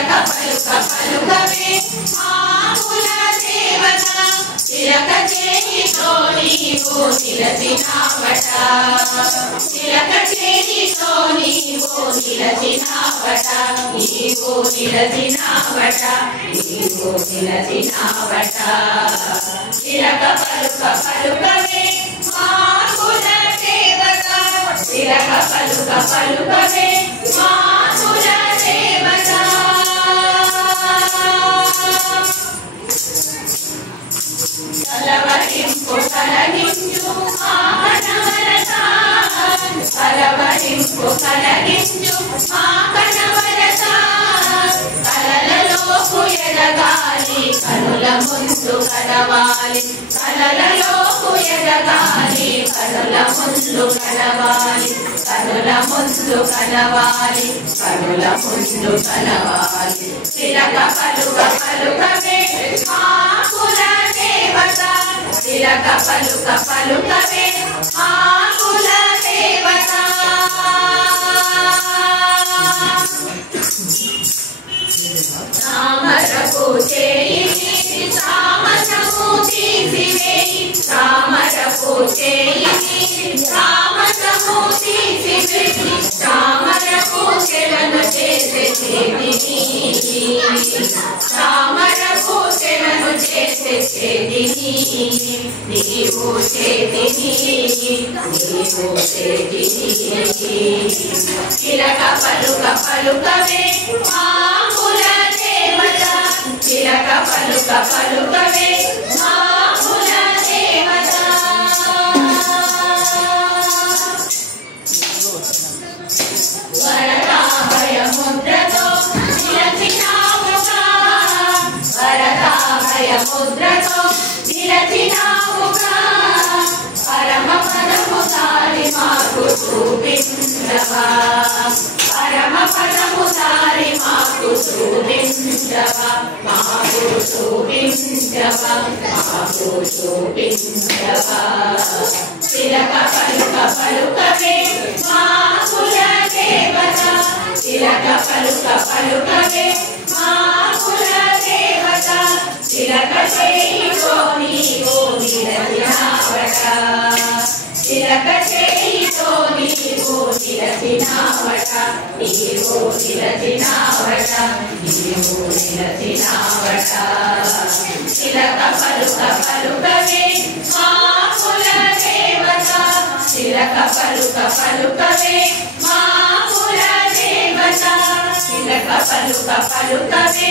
చిలక పలుక పలుకవే మా కుల దేవత చిలక చేతితో నీవు నిలచినావట చిలక చేతితో నీవు నిలచినావట నీవు నిలచినావట నీవు నిలచినావట చిలక పలుక పలుకవే మా కుల దేవత చిలక పలుక పలుకవే మా కుల దేవత కలవరింపు కలగించు మా కనవరత కలవరింపు కలగించు మా కనవరత కలలలోకు ఎదగాలి కనుల ముందు కలవాలి కలలలోకు ఎదగాలి కనుల ముందు కలవాలి కనుల ముందు కలవాలి కనుల ముందు కలవాలి చిలక పలుక పలుకవే మా కుల దేవత చిలక పలుక పలుకవే మా కుల దేవత తామరకు చేయి తామసము తీసివేయి తామరకు చేయి తామసము తీసివేయి తామరకు చెలను చేసే చేతిని తామరకు చెలను చేసే చేతిని నీవు చేతిని నీవు చేతిని చిలక పలుక పలుకవే మా కుల దేవత చిలక పలుక పలుకవే మా కుల దేవత వరదాభయ ముద్రతో నిలచినావుగా వరదాభయ ముద్రతో నిలచినావుగా పరమ పదము దారి మాకు చూపించవా పరమ పదము దారి మాకు చూపించవా మాకు చూపించవా మాకు చూపించవా చిలక పలుక పలుకవే మా కుల దేవత చిలక పలుక పలుకవే మా కుల దేవత చిలక చేయితో నీవు నిలచినావట చిలక చేయితో నీవు నిలచినావట నీవు నిలచినావట నీవు నిలచినావట చిలక పలుక పలుకవే మా కుల దేవత చిలక పలుక పలుకవే మా కుల దేవత చిలక పలుక పలుకవే